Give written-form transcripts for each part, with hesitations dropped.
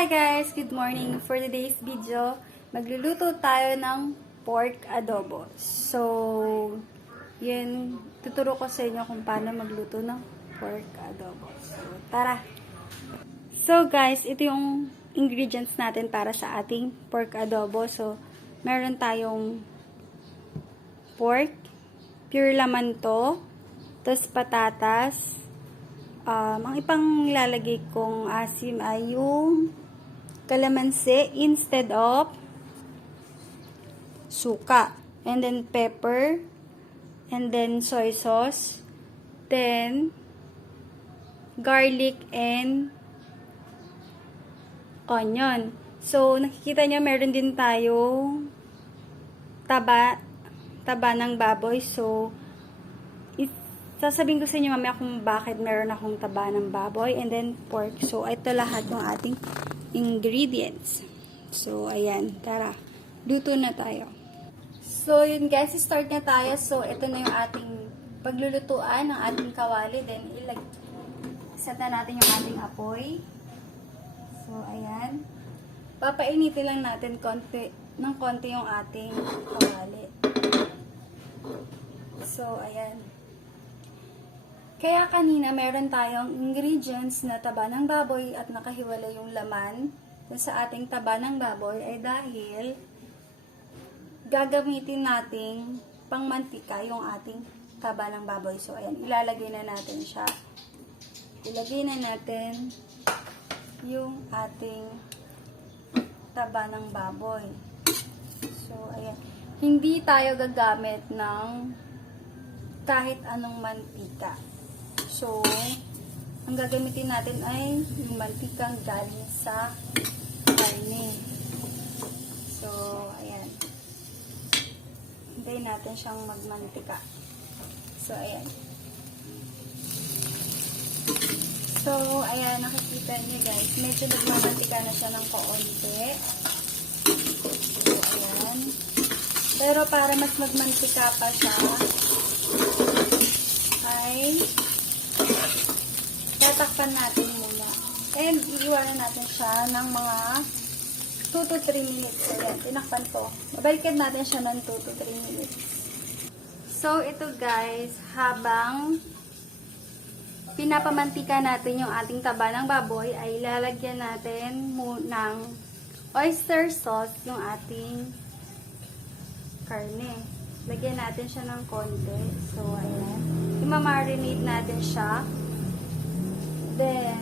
Hi guys! Good morning! For today's video, magluluto tayo ng pork adobo. So, yun, tuturo ko sa inyo kung paano magluto ng pork adobo. So, tara! So guys, ito yung ingredients natin para sa ating pork adobo. So, meron tayong pork, pure laman to, tapos patatas. Ang ipang lalagay kong asim ay yung kalamansi instead of suka. And then pepper. And then soy sauce. Then garlic and onion. So, nakikita nyo meron din tayong taba ng baboy. So, sasabihin ko sa inyo mamaya kung bakit meron akong taba ng baboy and then pork. So, ito lahat ng ating ingredients. So, ayan. Tara. Luto na tayo. So, yun guys. Start na tayo. So, ito na yung ating paglulutuan ng ating kawali. Then, set na natin yung ating apoy. So, ayan. Papainitin lang natin konti yung ating kawali. So, ayan. Kaya kanina meron tayong ingredients na taba ng baboy at nakahiwalay yung laman sa ating taba ng baboy ay dahil gagamitin nating pangmantika yung ating taba ng baboy. So, ayan, ilalagay na natin siya. Ilagay na natin yung ating taba ng baboy. So, ayan. Hindi tayo gagamit ng kahit anong mantika. So, ang gagamitin natin ay yung mantikang galing sa karne. So, ayan. Hintayin natin siyang magmantika. So, ayan. So, ayan, nakikita niyo guys. Medyo nagmamantika na siya ng kaunti. So, ayan. Pero para mas magmantika pa siya, ay tatakpan natin muna. And iiwanan natin siya ng mga 2 to 3 minutes. So, yan. Tinakpan ko. Babalikan natin siya ng 2 to 3 minutes. So, ito guys, habang pinapamantika natin yung ating taba ng baboy, ay lalagyan natin ng oyster sauce yung ating karne. Lagyan natin siya ng konti. So, ayan. Imamarinate natin siya. Then,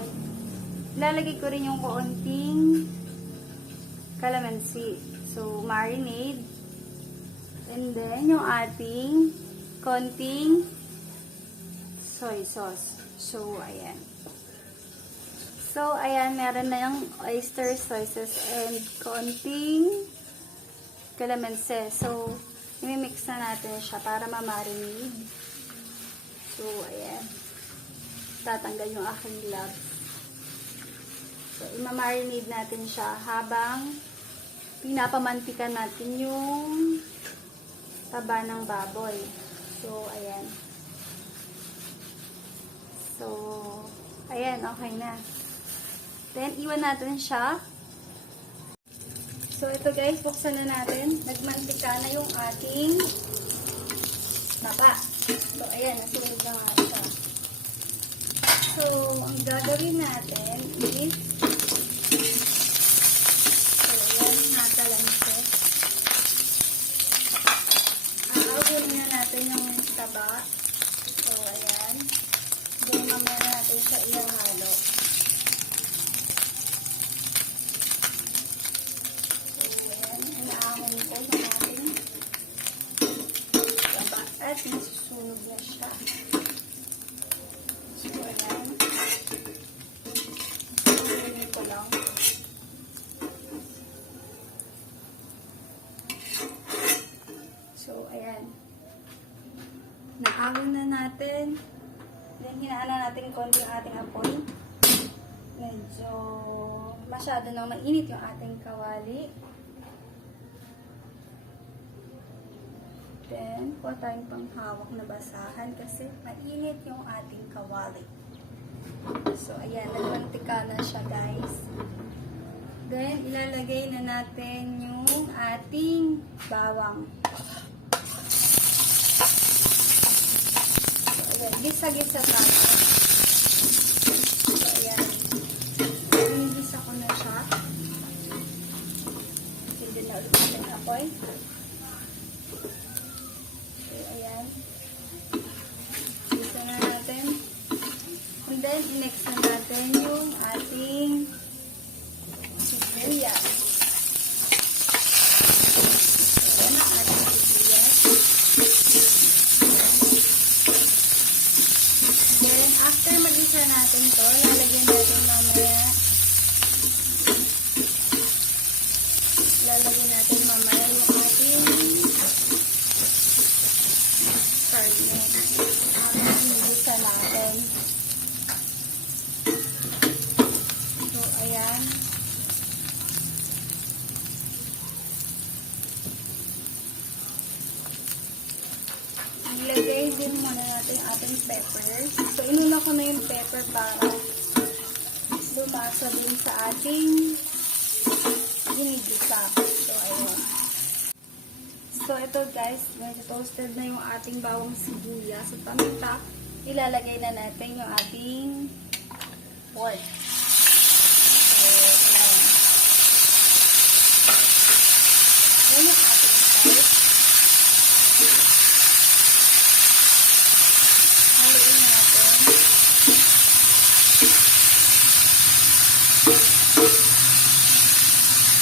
lalagay ko rin yung kaunting kalamansi. So, marinade. And then, yung ating konting soy sauce. So, ayan. So, ayan. Meron na yung oyster sauces and konting kalamansi. So, imimix na natin siya para ma-marinade. So, ayan. Tatanggal yung aking gloves. So, imamarinate natin siya habang pinapamantikan natin yung taba ng baboy. So, ayan. So, ayan. Okay na. Then, iwan natin siya. So, ito guys, buksan na natin. Nagmantika na yung ating taba. So, ayan, nasunod na nga siya. So, ang gagawin natin is so, ayan, nakalansi. Aawin na natin yung taba. So, ayan. Then, mamaya natin siya ihahalo. At nasusunog na siya. So, ayan. Susunin ko lang. So, ayan. Naawin na natin. Then, hinaan na natin konti yung ating apoy. Medyo masyado nang mainit yung ating kawali. Then, kuha tayong panghawak na basahan kasi mainit yung ating kawali. So, ayan, nagmantika na siya guys. Then, ilalagay na natin yung ating bawang. So, ayan. Gisa-gisa tayo. So, ayan. Gisa ko na siya. Hindi na ulit natin apoy. So, ayan. Gisa na natin. And then, next na natin yung ating sibuyas. So, yan ang ating sibuyas. Then, after mag-isa natin to, lalagyan natin mamaya yung ating karne. Ating isa natin. So, ayan. Ilagay din muna natin yung ating pepper. So, inuna ko na yung pepper para lumasa din sa ating ginigisa. So, ayun. So, ito guys, medyo toasted na yung ating bawang sibuyas. So, paminta, ilalagay na natin yung ating pork. So, ayan. Yan yung ating pork. Haluin natin.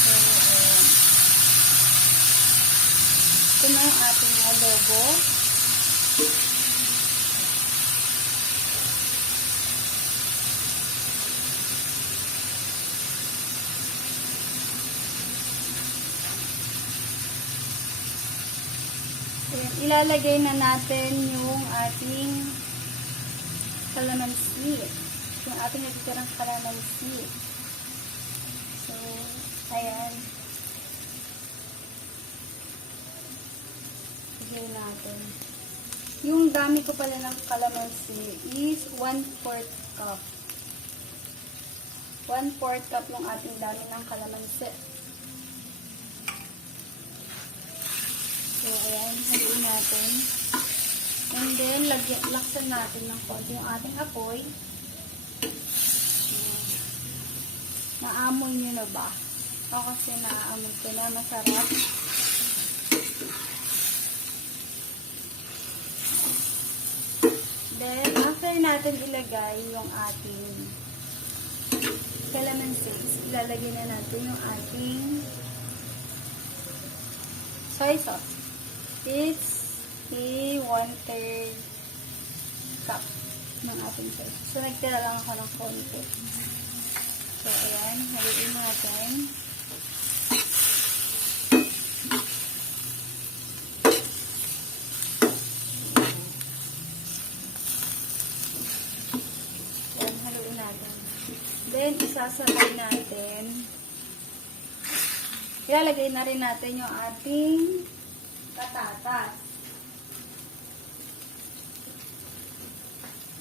So, ayan. Ito na yung ating adobo. Ayan. Ilalagay na natin yung ating kalamansi. Yung ating natitirang kalamansi. So, ayan. Lagay natin. Yung dami ko pala ng kalamansi is 1/4 cup. 1/4 cup yung ating dami ng kalamansi. So, ayan. Haluin natin. And then, laksan natin ng konti yung ating apoy. Naamoy nyo na ba? Ako kasi naaamoy ko na. Masarap. Then, after natin ilagay yung ating calamansi, ilalagay na natin yung ating soy sauce. It's a 1/3 cup ng ating soy sauce. So, nagtira lang ako ng konti. So, ayan. Haluin natin. Ayan, haluin natin. Then, isasabay natin. Ilalagay na rin natin yung ating patatas.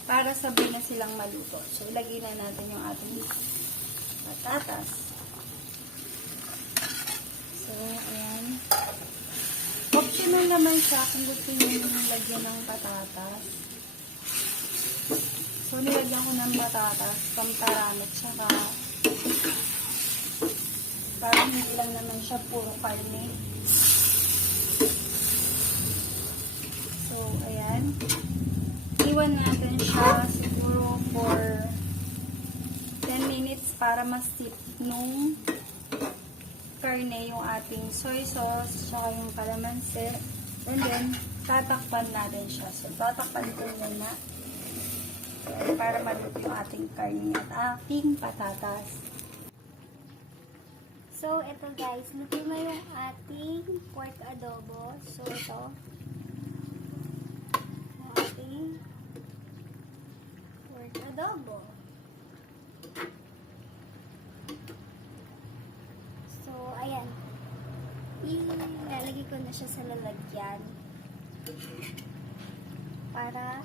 Para sabay na silang maluto. So, ilagay na natin yung ating patatas. So, ayan. Optional naman siya kung gusto nyo yung lagyan ng patatas. So, nilagyan ko ng patatas, pamparamit, tsaka parang hindi lang naman siya puro karne. So, ayan. Iwan natin siya siguro for 10 minutes para ma-steep nung karne yung ating soy sauce, tsaka yung kalamansi. And then, tatakpan natin siya. So, tatakpan ko muna para maluto yung ating karne at ating patatas. So, ito guys, luto na yung ating pork adobo. So, ito. Yung ating pork adobo. So, ayan. Ilalagay ko na siya sa lalagyan. Para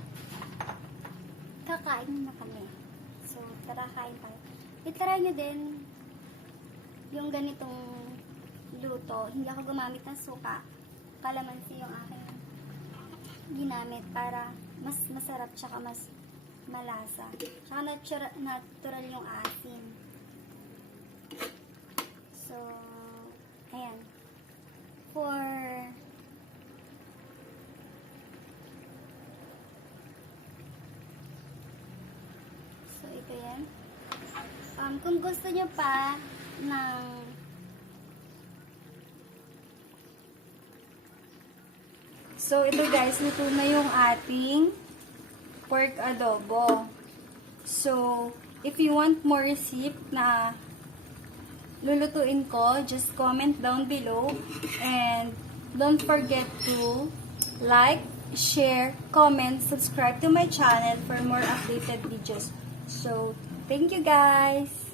kakain na kami. So, tara, kain tayo. Itry nyo din yung ganitong luto, hindi ako gumamit ng suka. Kalamansi yung aking ginamit para mas masarap tsaka mas malasa. Tsaka natural yung asin. So, ayan. So, ito yan. Kung gusto nyo pa ng So, ito guys, luto na yung ating pork adobo. So, if you want more recipe na lulutuin ko, just comment down below. And don't forget to like, share, comment, subscribe to my channel for more updated videos. So, thank you guys!